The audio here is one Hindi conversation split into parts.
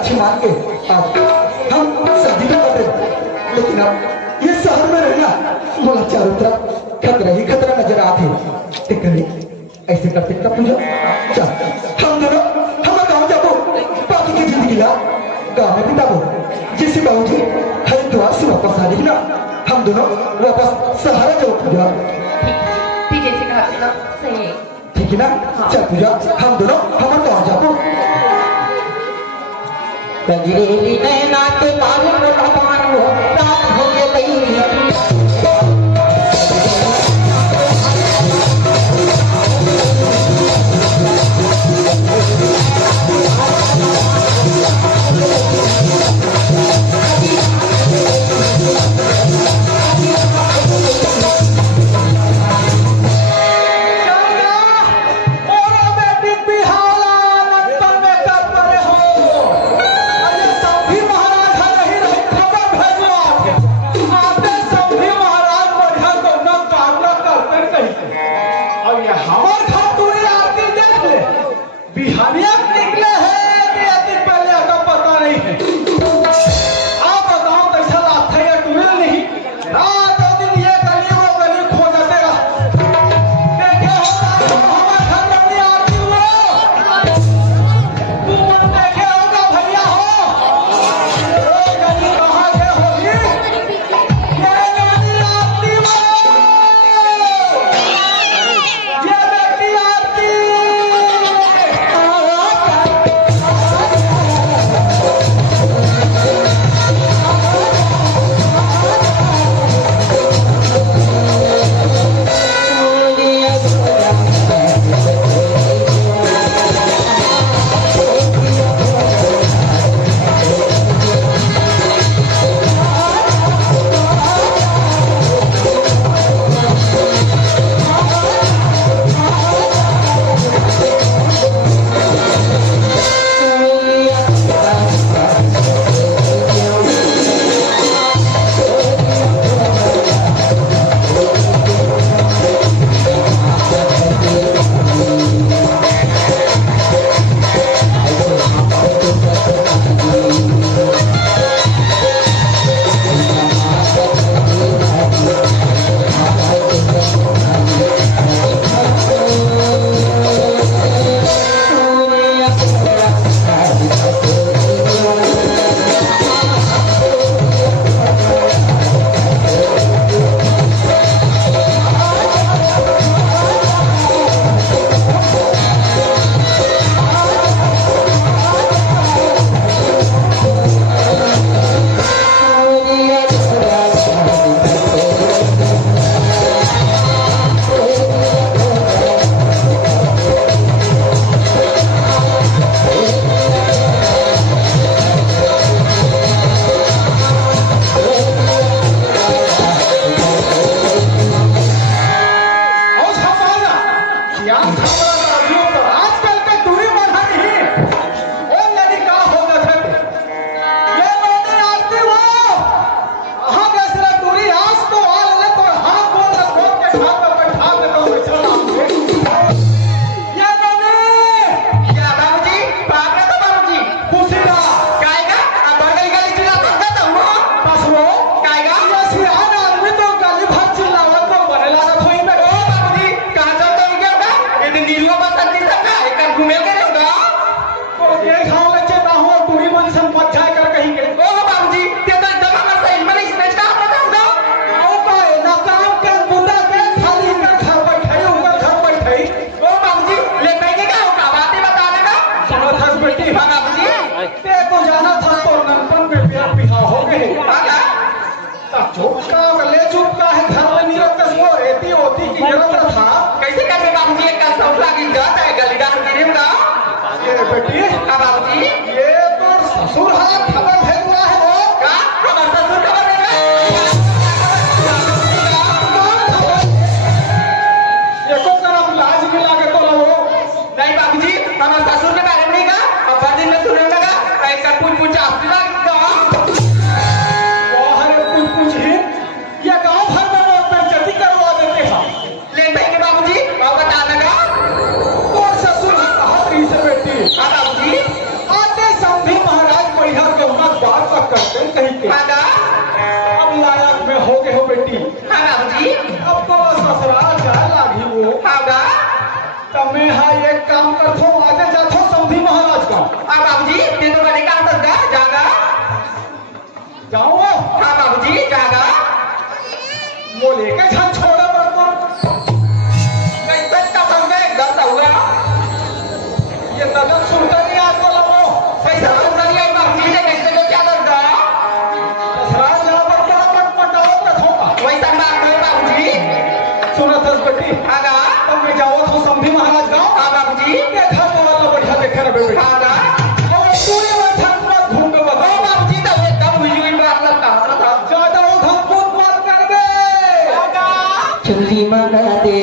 साक्षी मान के अब हम शादी भी कर रहे, लेकिन अब ये शहर में रहना मुझे चारों तरफ खतरा ही खतरा नजर आते। ते कहीं ऐसे करते तब मुझे चल हम दोनों हम गाँव जाओ, बाकी की जिंदगी ला गाँव में बिताओ। जिसे गाँव जी हरिद्वार से वापस आ जाएगी ना, हम दोनों वापस सहारा जाओ पूजा। ठीक है, सिखा देना सही है। ठीक है ना? चल पूजा हम दोनों हमारे गाँव जाओ। कजरेली नैना के लाल रतबान हो रात हो गई। आते संभी महाराज काम करथो आगे जाथो समधी महाराज का बाबूजी ते तो बड़े काम कर जागा जाओ हाँ बाबूजी जागा वो लेके छन छोड़ा बरको कैसे का संगे गलत हुआ ये नजर सुनता नहीं आपको लगो पैसा सुनता नहीं आई बाबूजी ने कैसे को क्या कर दा दसरा जहाँ पर क्या मत पटाओ रखोगा वैसा बात है बाबूजी सुना दस बेटी आगा अब मैं जाओ तो समधी महाराज गाँव हाँ बाबूजी देखा तो वाला बढ़िया देखे ना बेटी आगा और पूरे में छन मत घूम के बताओ बाबूजी तो एकदम हुई बात लगता था ज्यादा उधम कूद मत कर दे चुल्ली मना दे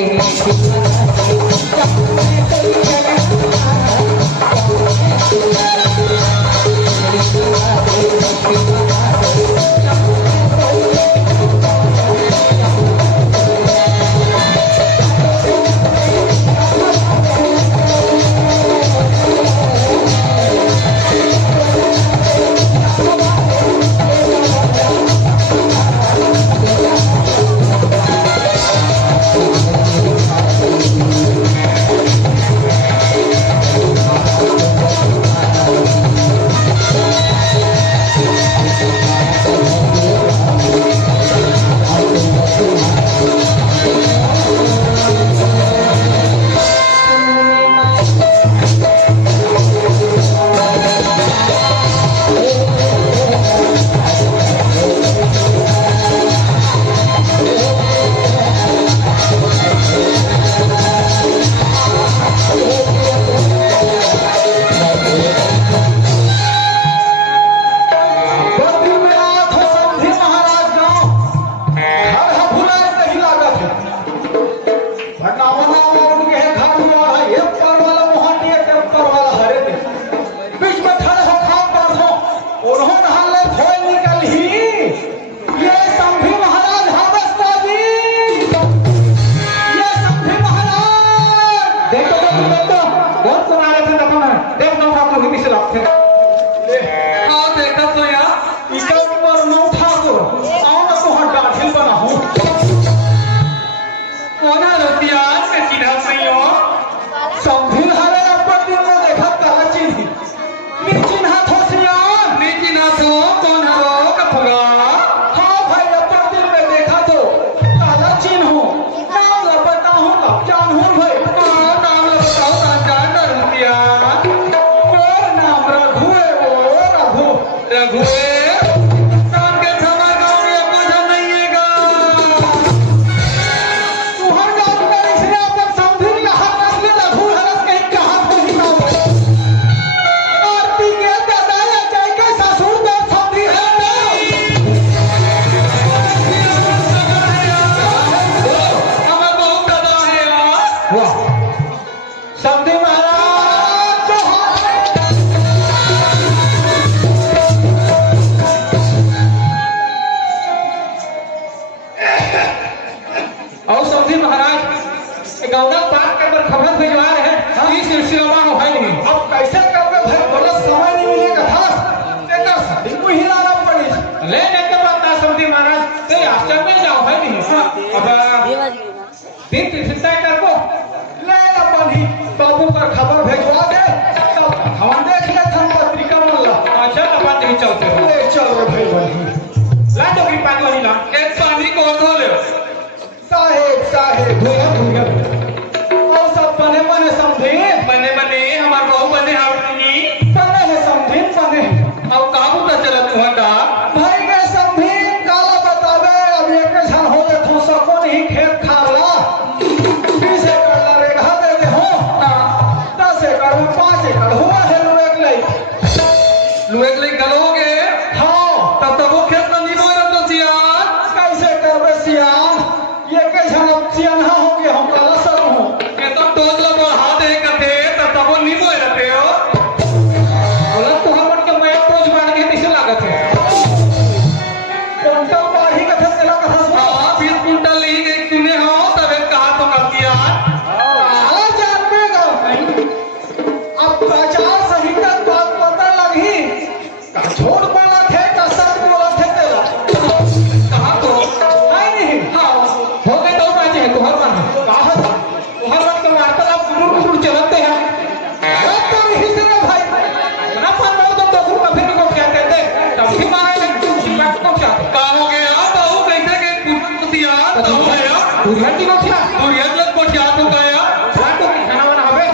दुर्गंधी कोठिया दुर्योधन कोठिया तो गया तो खाना वाना हवे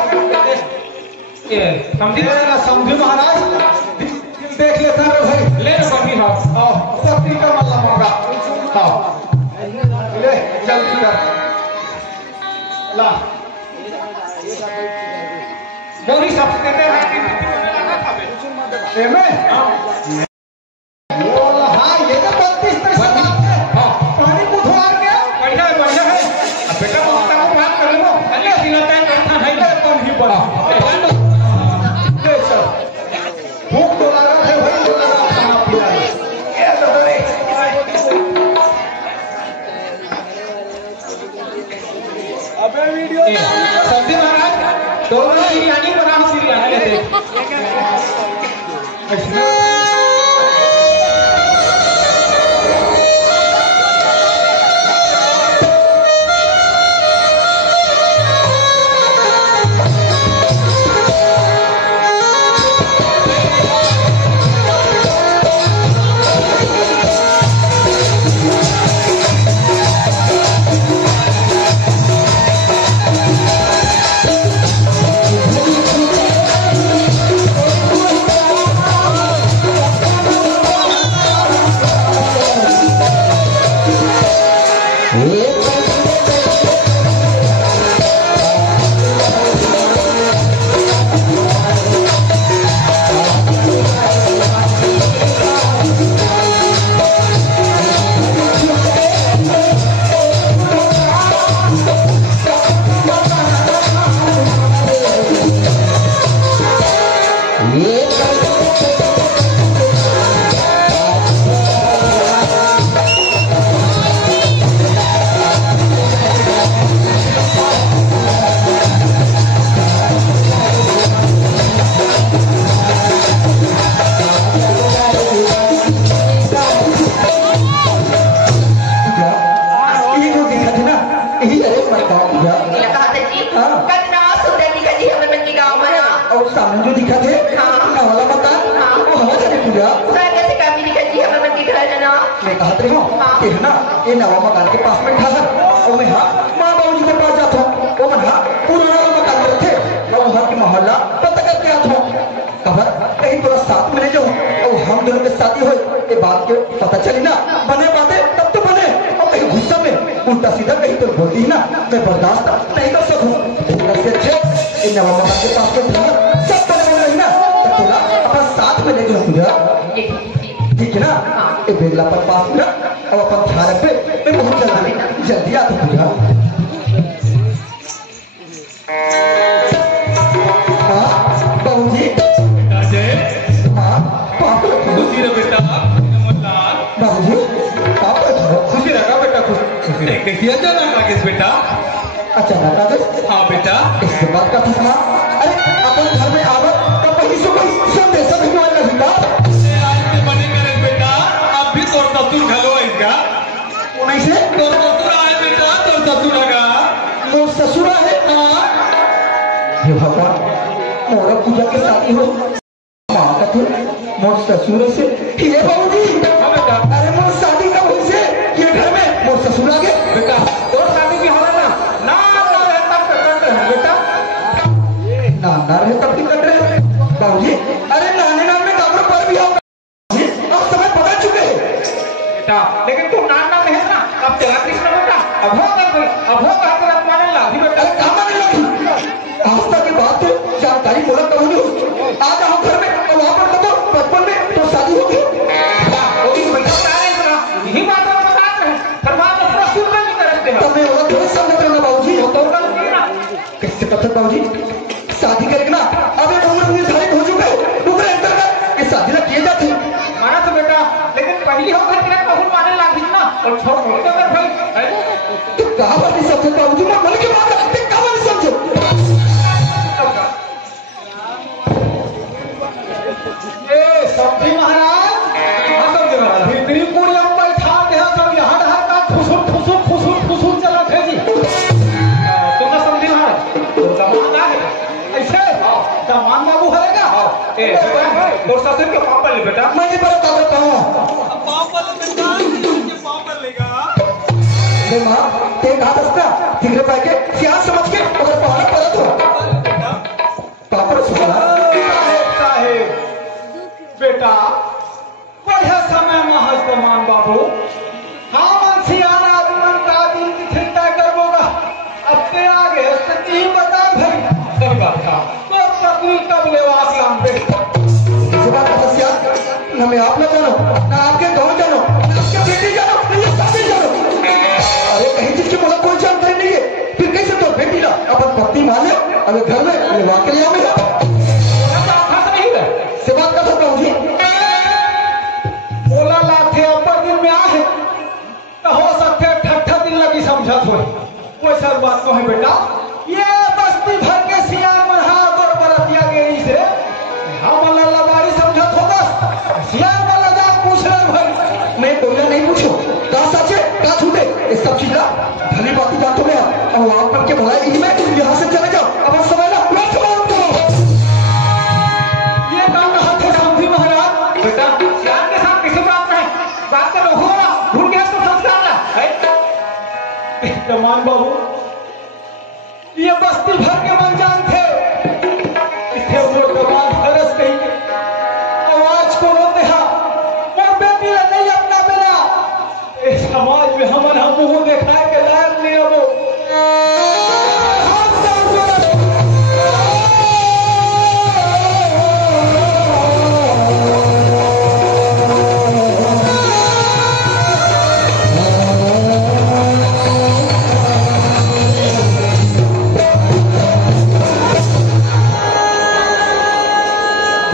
ये समझी महाराज देख लेता है भाई ले ना बनी हां पत्नी का मल्ला मांगा हां ले जल्दी कर ला मोरी सब कहते हैं कि एमे बोला हां ये तो 32 पैसा है हां पानी को धोआ गया बढ़िया है अब बेटा बोलता हूं बात कर लो अरे दिलता है करता है ले कौन ही बड़ा ले सर भूख तो लगा है भाई खाना पीना ये तो रे अबे वीडियो सब्जी महाराज दोनों बिरयानी बना बिरयानी लेते ये नवा मकान के पास में ठहर और मैं हाँ माँ बाबू जी के पास जाता हूँ वो मैं हाँ पुराना मकान में थे और वहाँ की मोहल्ला पता करके आता हूँ खबर कहीं पूरा साथ मिले जो और हम दोनों के शादी हो ये बात के पता चली ना बने बातें तब तो बने और कहीं गुस्सा में उल्टा सीधा कहीं तो बोलती ही ना मैं बर्दाश्त नहीं कर सकूँ ये नवा मकान के पास में ठहर सब बने बने रही ना थोड़ा अपना साथ में ले पूरा ठीक है ना ये बेगला पर पास में और अपन ख्याल रखे मैं बहुत जल्दी आता हूँ हाँ बाबू जी हाँ पापा खुशी रे बेटा बाबू जी पापा खुशी रखा बेटा खुशी कैसी है जाना राकेश बेटा अच्छा राकेश हाँ बेटा इसके बाद का था अरे अपन घर में आवत तो पहली से कोई संदेश नहीं आया बेटा ससुर घलो इसका कैसे तो ससुर आए बेटा तो ससुर लगा तो ससुर है हाँ ये भगवान मोरा पूजा के शादी हो माँ का तो मोर ससुर से ये बाबू जी बेटा अरे मोर शादी कब हुई से ये घर में मोर ससुर आ गए बेटा तो शादी की होला ना रहे तब कट रहे बेटा ना रहे तब कट रहे बाबू जी अरे नाने नाम में कामर पर भी होगा अब समय पता चुके हैं लेकिन तुम नाना में है ना अब तेरा कृष्ण बेटा अब हो तेरा माने लागी बेटा कहाँ माने लागी आस्था की बात तो जानकारी बोला करूँ नहीं आज आओ घर में और वहाँ पर तो बचपन में तो शादी होगी यही बात बता रहे हैं फरमान अपना सुन नहीं करते हैं तब मैं वो थोड़ा समझ रहा बाबूजी कैसे पत्थर बाबूजी शादी करेंगे ना अब ये उम्र निर्धारित हो चुका है दूसरे अंतर्गत ये शादी ना किए जाते माना तो बेटा लेकिन पहली होकर के कहूँ माने लागी ना और छोड़ कर भाई तो कहाँ पर नहीं समझे बाबूजी मैं मन की बात करते कहाँ पर नहीं समझे ए समझी महाराज हाँ समझे महाराज भीतरी पूरी हम बैठा के सब यहाँ ढहर का फुसुर चला थे जी तुम ना समझी महाराज तो जमाना है ऐसे जमान बाबू है और ससुर के पापा ले बेटा मैं नहीं पता करता हूँ पापा ले बेटा पापा लेगा माँ ते कहा बढ़िया समय में हस्तमान बाबू हाँ मन सियाना आदमी का दिन की चिंता करवोगा अब ते आगे सच्ची बता भाई सही बात था तो पत्नी कब लेवास लाम पे इस बात का सस्या ना मैं आप ना जानो ना आपके गाँव जानो ना आपके बेटी जानो ना ये साथी जानो अरे कहीं चीज की मुझे कोई जानकारी नहीं है फिर कैसे तो बेटी ला अपन पत्नी मान ले अबे घर में लेवा के लिए आवेगा से बात कर सकता हूँ जी बोला लाथे अपर दिन में आहे तो हो सकते ठट्ठा दिन लगी समझा थोड़ी कोई सर बात तो है बेटा ये बस्ती भर के सियार मन हाँ बरतिया गई से हम लबारी समझा होगा सियार वाला जा पूछ रहे भाई मैं बोलना नहीं पूछो कहा सच है कहा झूठे ये सब चीज ना भली बात जानते मैं अब वहां पर के बोला इनमें तुम यहाँ से चले जाओ अब हम समय ना मैं सवाल करो ये काम कहा थे समझी महाराज बेटा सियार के साथ किसी बात करो होगा भूल गया तो संस्कार है तमान बाबू ये बस्ती भर के मन जान थे इसे वो कमाल हरस कही के आवाज को रोते हा और बेटी नहीं अपना बेला इस समाज में हम मुंह दिखाए के लायक नहीं अब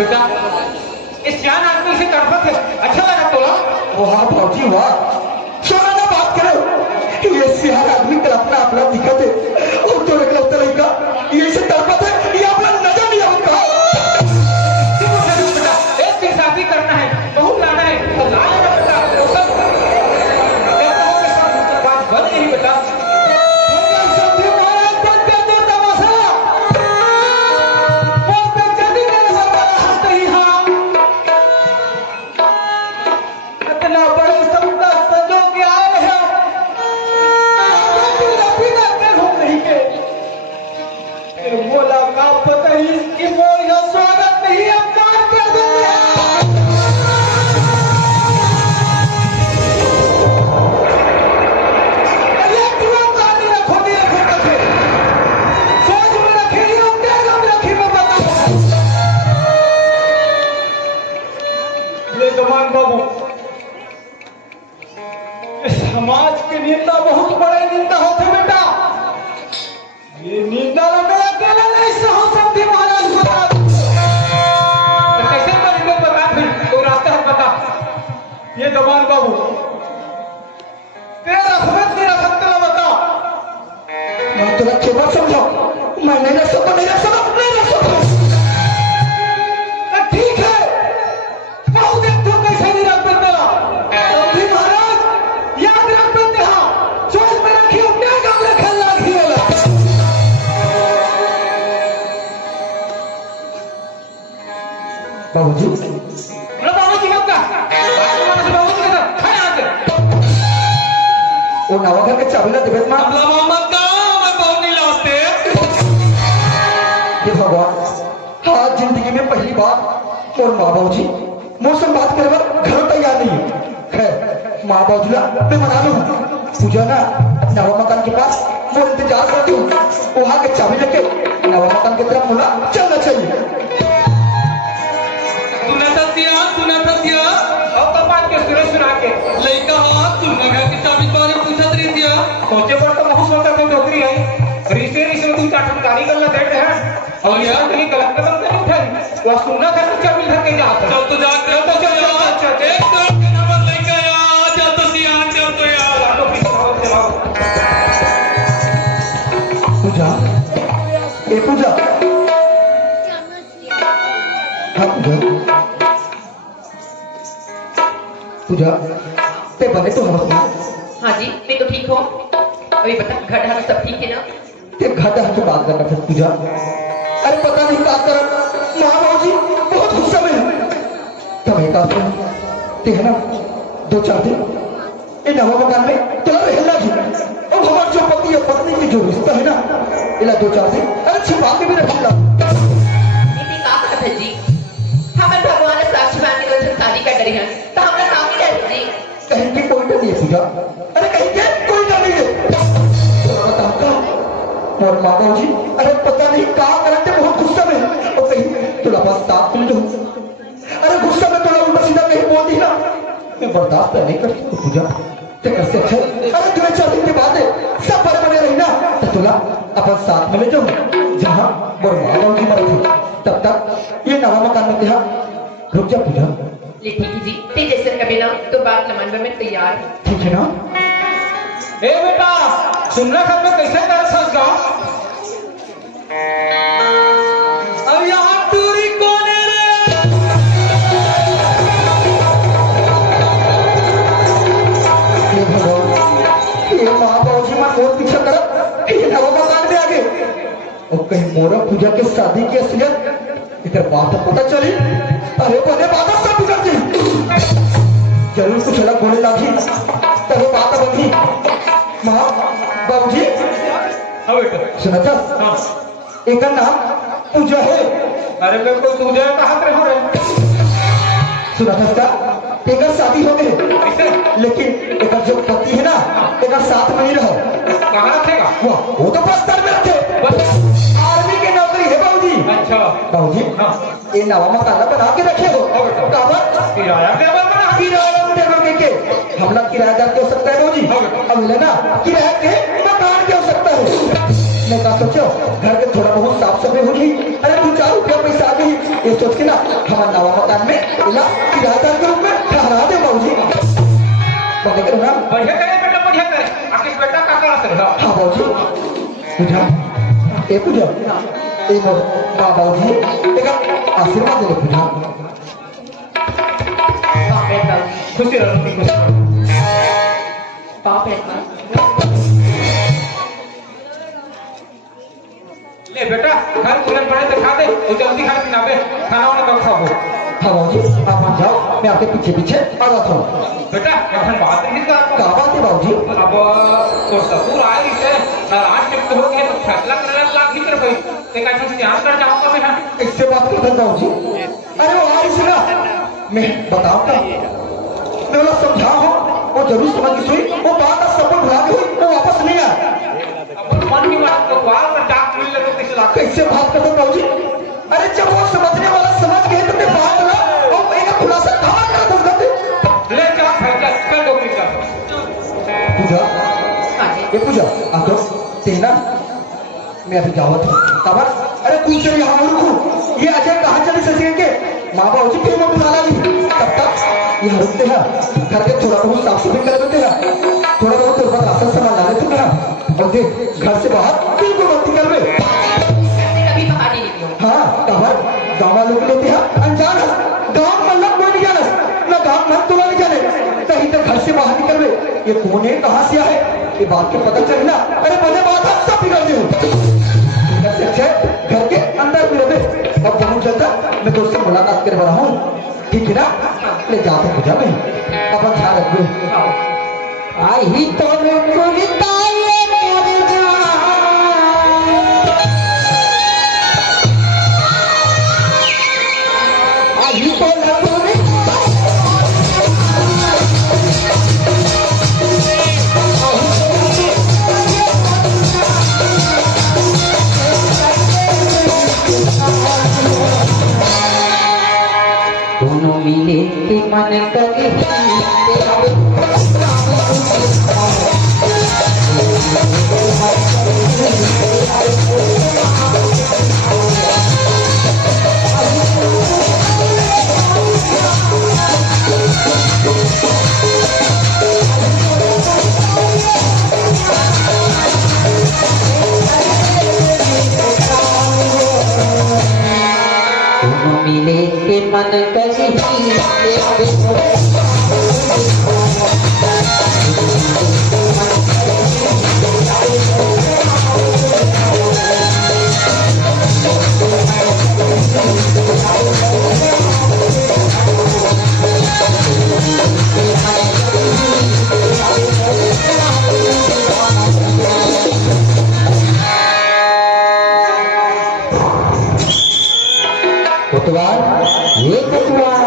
बेटा इस जान आदमी से तड़पत है अच्छा लगा तोला वाह भाजी वाह सोना ना बात करो कि ये सियार आदमी का अपना अपना दिक्कत है और तो एक लौटा लड़का ये से तड़पत है ये अपना नजर नहीं आता बेटा एक दिन शादी करना है बहुत लाना है और लाना है बेटा वो सब बात बन नहीं बेटा समाज की निंदा बहुत बड़ी निंदा होती बेटा ये निंदा लगे अकेला नहीं सहो समझी महाराज बता कैसे करेंगे बता फिर कोई रास्ता है बता ये जवान बाबू तेरा रखबत नहीं रख सकते बता मैं तो अच्छे बात समझो मैं नहीं रख सकता नहीं रख सकता नहीं रख सकता ठीक है बहुत देखो कैसे नहीं रख सकते समझी महाराज याद रख सकते हाँ सोच में रखी अपने काम में खेलना खेला बाबूजी बाबूजी मत का बाबूजी का खाए आके वो नवागर के चाबी ना दिवेत मां मोहम्मद का मैं बहुत नहीं लाते हे भगवान आज जिंदगी में पहली बार और माँ बाबूजी मौसम बात करे घर तैयार नहीं है खैर माँ बाबूजी मैं मना लूँ पूजा ना नवा मकान के पास वो इंतजार करती हूँ वहां के चाबी लेके नवा मकान की तरफ मुड़ा चलना चाहिए सुना था सिया अब कपाल के सिरे सुना के लड़का हाथ तुमने घर की चाबी बारे में पूछा रही थी सोचे पर तो बहुत सोचा कोई नौकरी है रीसे में तुम ठनकारी करना बैठे हैं और यार कहीं गलत कदम नहीं उठाई वो सुनना था कि चाबी धर के जाता चल तो जा चल तो चल एक तो के नंबर लेके आ चल तो सिया चल तो यार पूजा ए पूजा हाँ पूजा पूजा ते बने तो नमस्ते हाँ जी मैं तो ठीक हूँ अभी बता घर ढाल सब ठीक है ना ते घाटा हाथ बात करना था पूजा अरे पता नहीं क्या कर माँ बाबूजी बहुत गुस्सा में है तब एक आदमी ते है ना 2-4 दिन ये नवा मकान में तेरा रहना जी और हमारे जो पति या पत्नी की जो रिश्ता है ना इला 2-4 दिन अरे छिपा के भी रखना इसी का कहा था जी हमारे भगवान ने साक्षी मान के गई हैं तो हमरा सामने रह जी कहीं की कोई डर नहीं है पूजा, अरे कहीं के कोई डर नहीं है। बताओ का और माँ बाबू जी अरे पता नहीं कहा करते बहुत गुस्सा में और कहीं थोड़ा पास साथ मिल जाओ, अरे गुस्सा में थोड़ा उल्टा सीधा कहीं बोल दी ना, मैं बर्दाश्त नहीं करती पूजा। तो कैसे अच्छा अरे तुम्हें 4 दिन के बाद सब बड़े बने रही ना तो थोड़ा अपन साथ में ले जाओ जहाँ और माँ बाबू जी मरे थे, तब तक ये नवा मकान में यहाँ रुक जा पूजा। ले ठीक है जी ते जैसे कभी ना तो बात न मानने में तैयार हूँ। ठीक है ना? ए बेटा सुनना घर में कैसे कर सकता अब यहाँ दूरी कौन है रे? ये भगवान ये माँ बाबू जी मन बहुत पीछे कर ये नवा मकान में आ गए और कहीं मोरा पूजा के शादी की असलियत इधर बात पता चली, अरे बोले बात सब बिगड़ गई, जरूर कुछ अलग होने लगी तब बात बनी। माँ बाबू जी हाँ बेटा सुना था हाँ। एक नाम पूजा है, अरे मेरे को तुझे कहाँ पे हो रहे सुना था उसका एक शादी हो गई कैसे लेकिन एक जो पति है ना एक साथ में ही रहो, कहाँ रखेगा वो तो बस्तर में रखे बस आर्मी की नौकरी है बाबूजी। अच्छा बाबूजी हाँ ये नवा मकान बना के रखे हो किराया टेबल बना किराया टेबल के हमला किराएदार के हो सकता है बाबूजी, अब मिले ना किराए के मकान के हो सकता है। मैं कहा सोचो घर के थोड़ा बहुत साफ सफाई होगी, अरे 2-4 रुपया पैसा आ गई ये सोच के ना हमारा नवा मकान में किराएदार के रूप में ठहरा दे बाबूजी। बढ़िया करो ना, बढ़िया करे बेटा बढ़िया करे आखिर बेटा का करा सर हाँ बाबूजी पूजा ए पूजा ए माँ बाबूजी एक आशीर्वाद दे पूजा। बाप है बाप खुशी रहो खुशी रहो। बाप है ले बेटा घर पूरे पड़े तो खा दे और जल्दी खाना पीना बे खाना वाना कब खाओ। हाँ बाबूजी आप मान जाओ मैं आपके पीछे पीछे आ जाता हूँ। बेटा এখন बात नहीं कर क्या बात है बाबूजी? अब तो ससुर आए इसे आज शिफ्ट हो गया तो फैसला करने लाग ही कर भाई ते का तुम ध्यान कर जाओगे मैं इससे बात करता हूँ बाबूजी। अरे वो आई सुना मैं बताऊँ क्या मैं उन्हें समझा हूँ वो जरूर समझ की सुई वो बात सब भुला गई वो वापस नहीं आया। अब मन की बात तो बाल पर टाक मिल ले तो किस लाख कैसे बात करते हो बाबूजी? अरे जब वो समझने वाला समझ गए तो मैं बात ना और एक खुलासा कहाँ कर दूंगा ले जा फैसला कर दो किस पूजा ये पूजा आको तेना मैं अभी जावत हूँ खबर अरे कुछ देर यहाँ और रुकू ये अजय कहाँ चले सकेंगे माँ बाबू जी फिर वो बुला ली तब तक यहाँ रुकते हैं घर के थोड़ा बहुत साफ सफाई कर देते हैं थोड़ा बहुत थोड़ा राशन सामान ला लेते हैं और देख घर से बाहर बिल्कुल मत निकल में कभी बाहर नहीं निकलो। हाँ खबर गाँव वालों को लेते हैं अनजान गाँव मतलब कोई नहीं जाना न गाँव मन तो नहीं जाने कहीं तक घर से बाहर निकल में ये कौन है कहाँ से आए ये बात के पता चले ना अरे बने बात आप सब बिगड़ गए अच्छा घर के अंदर भी रहे अब बहुत जल्द मैं दोस्त से मुलाकात कर रहा हूँ ठीक है ना ले जाते पूजा में अपन ध्यान रखो आई तो दोनों मिले के मन करे दोनों मिले के मन करे कोतवाल ये कोतवाल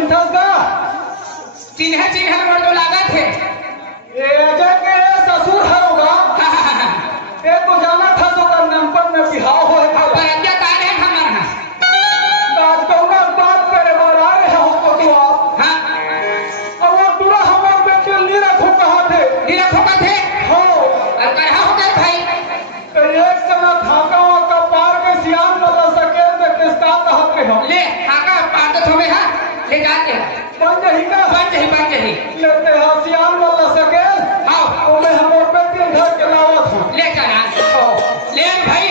चिंतास का चिन्ह चिन्ह मोड़ तो लागा थे ये अजय के ससुर है होगा ये तो जाना था तो कर नंबर में बिहाव हो है पर क्या कार्य है हमारा बात कहूँगा बात करे बार आ रहे हो तो आप हाँ अब वो पूरा हमारे बेटे ली रखो कहाँ थे निरखो का थे हो और कहा हो गए भाई तो एक जना थाका का पार के सियान वाला सके में किसका कहते हो ले आका पादत हो गया ले जाते हैं बन जही का बन जही लेते हैं सियान वाला सके आओ तो मैं हमारे बेटे घर के लावा था ले चला ले भाई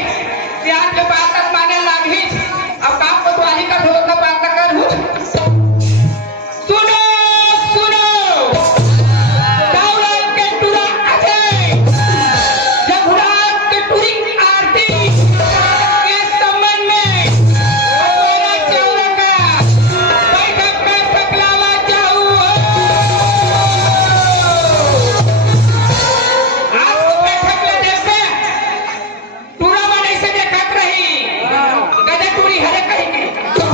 ध्यान के बात तक माने लागी अब काम को द्वारी का धोखा का बात तक कर सुनो सुनो दौलत के टुरा अजय जगुरात के टुरी आरती के संबंध में हमारा चौरा का बैठक कर सकलावा चाहू आज बैठक में देखते टूरा बने से देखत रही गदे टूरी हरे कहीं तो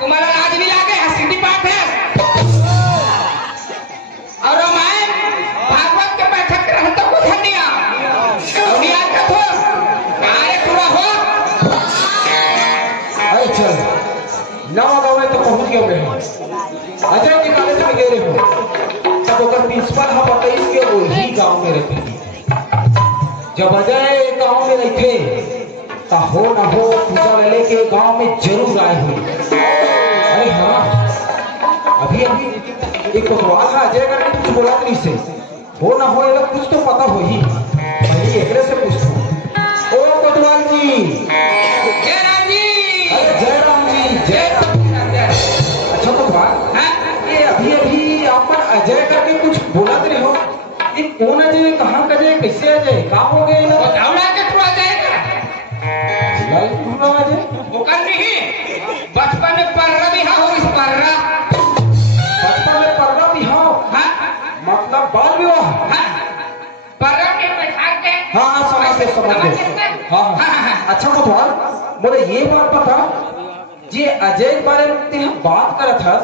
तुम्हारा लाज भी लागे हंसी बात है और रामायण भागवत के बैठक रहता कुछ हनिया दुनिया का तो आए पूरा हो अरे चल नवा गाँव में तो पहुंच गए हुए हैं अजय के कॉलेज में गए रहे हो तब ओकर प्रिंसिपल हम 28 के वही गांव में रहते थे जब अजय गांव में रहते तो हो ना हो पूजा ले के गांव में जरूर आए हुए अरे हाँ अभी अभी एक कोतवाल है अजय का कुछ बोला नहीं से हो ना हो ये लोग कुछ तो पता हो ही पहले एकरे से पूछो ओ कोतवाल जी जय राम जी अरे जय राम जी जय राम जी अच्छा कोतवाल हाँ ये अभी अभी आप पर अजय करके कुछ बोला तो नहीं हो ये कौन अजय कहाँ का अजय कैसे अजय कहाँ हो गए वो दौड़ा के टूरा जाएगा अजय वो कर नहीं बचपन में पर्रा भी हाँ इस पर्रा बचपन में पर्रा भी हाँ हाँ मतलब बाल विवाह हाँ पर्रा के बैठा के हाँ हाँ समझ गए हाँ हाँ अच्छा कोतवाल बोले ये बात बता जे अजय के बारे में ते हम बात करा था